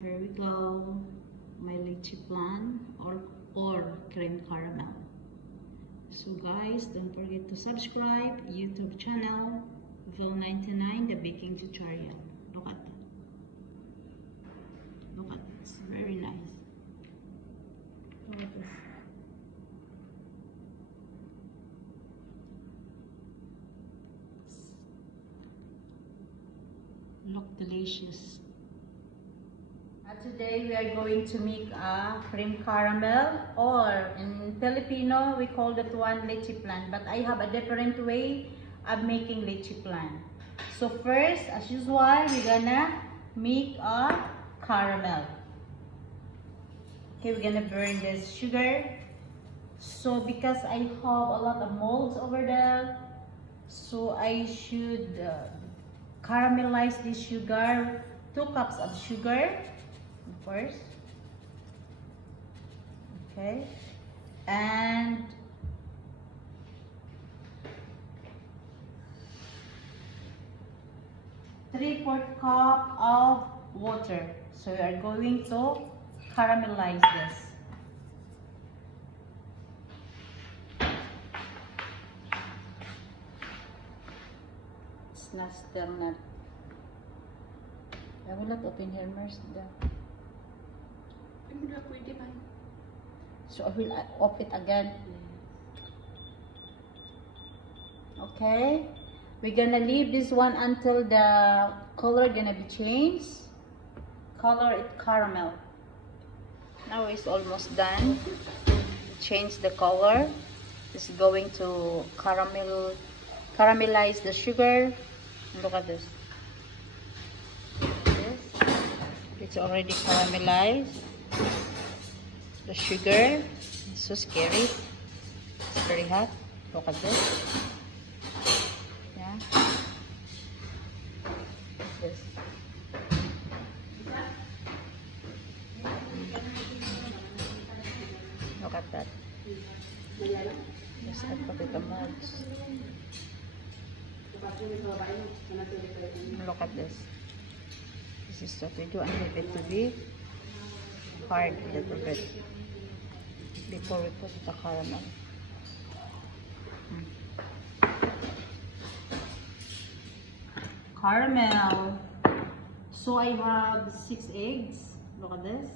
Here we go, my lychee plan or cream caramel. So guys, don't forget to subscribe YouTube channel Vil99 the baking tutorial. Look at that. Look at this. Very nice. Look at this. Look delicious. Today we are going to make a cream caramel, or in Filipino we call that one lychee plan, but I have a different way of making lychee plan. So first, as usual, we're gonna make a caramel. Okay, we're gonna burn this sugar. So because I have a lot of molds over there, so I should caramelize this sugar, 2 cups of sugar. Of course, okay, and three-fourth cup of water. So we are going to caramelize this. It's not still not. I will not open here, first. So I will off it again. Okay, we're gonna leave this one until the color gonna be changed. Color it caramel. Now it's almost done. Change the color. It's going to caramelize the sugar. Look at this. It's already caramelized. The sugar, it's so scary. It's very hot. Look at this. Yeah. This. Look at that. Just I put it the molds. Look at this. This is what we do. I need it to be hard a little bit before we put the caramel. Caramel. So I have 6 eggs. Look at this.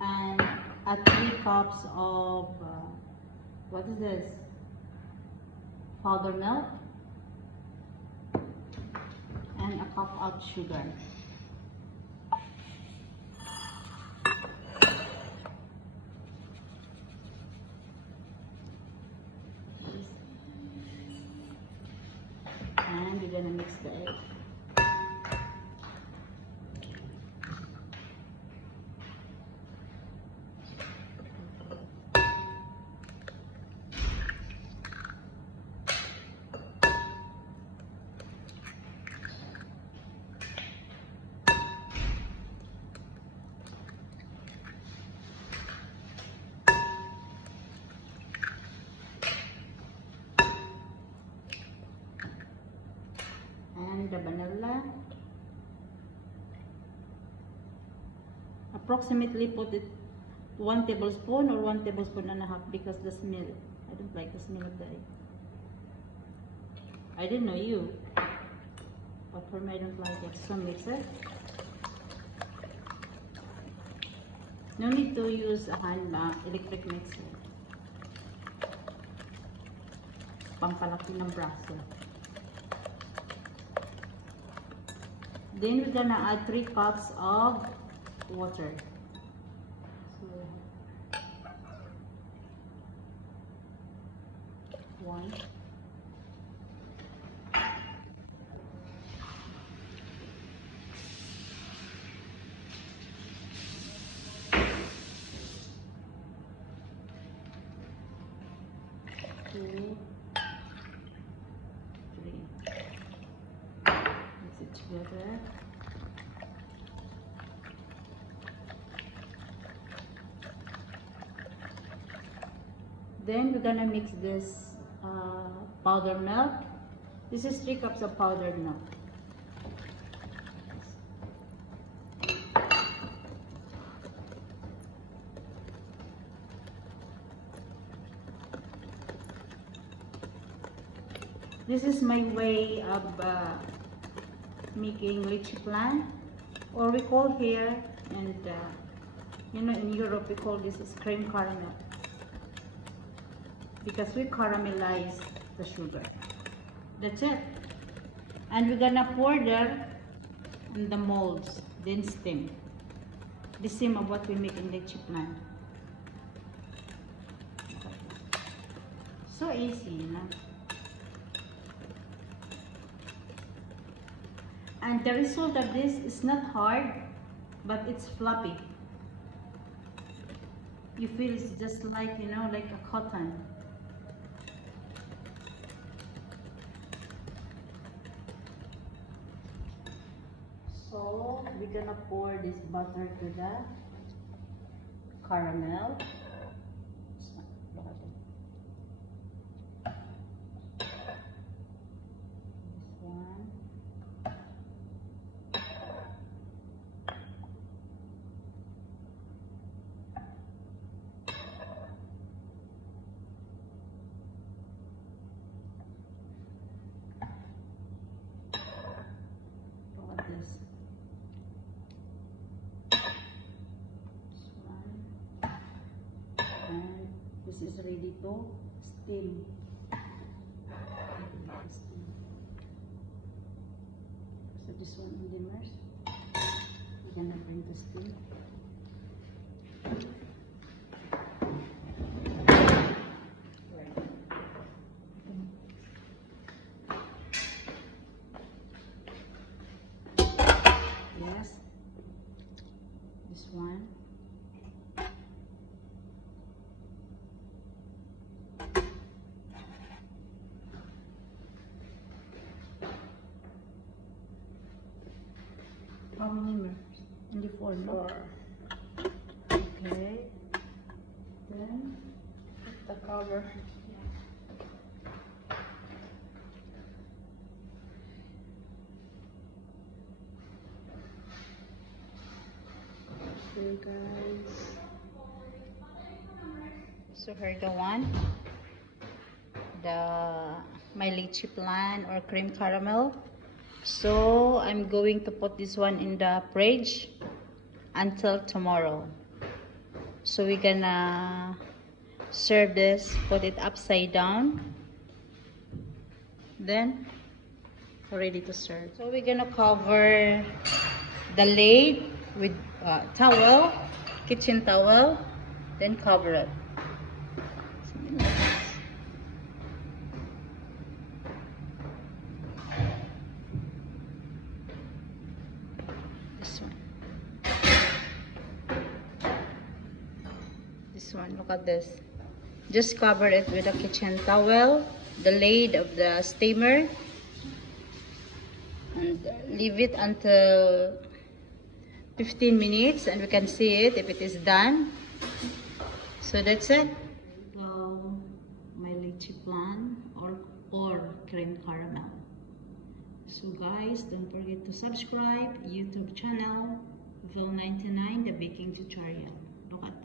And 3 cups of what is this? Powdered milk. And a cup of sugar. And we're gonna mix the egg. And the vanilla, approximately put it 1 tablespoon or 1 tablespoon and a half, because the smell, I don't like the smell of the egg. I didn't know you, but for me I don't like it. So mix it. No need to use a hand electric mixer. Pampalaki ng braso. Then we're gonna add 3 cups of water. So 1, 2, 3. Mix it together. Then we're gonna mix this powdered milk. This is 3 cups of powdered milk. This is my way of making lychee flan, or we call here, and you know, in Europe we call this is cream caramel, because we caramelize the sugar. That's it. And we're gonna pour there in the molds, then steam. The same of what we make in lychee flan. So easy, you know. And the result of this is not hard, but it's fluffy. You feel it's just like, you know, like a cotton. So we're gonna pour this butter to the caramel. Look at it. This one. Look at this. And this is ready to steam. So this one in the immerse, we're gonna bring to steam. Yes, this one. How many minutes? Only 4, no? 4. Okay. Then The cover. Okay, guys. so here the one, my lychee flan or cream caramel. So I'm going to put this one in the fridge until tomorrow. So we're gonna serve this, put it upside down, then ready to serve. So we're gonna cover the lid with towel, kitchen towel, then cover it. This one. This one, look at this. Just cover it with a kitchen towel, the lid of the steamer, and leave it until 15 minutes and we can see it if it is done. So that's it. So my lychee flan or cream caramel. So guys, don't forget to subscribe YouTube channel Vil99 the baking tutorial. Look at that.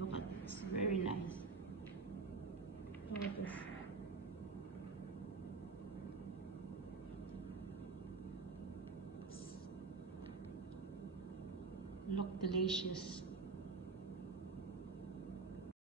Look at this, very nice. Look at this. Look delicious.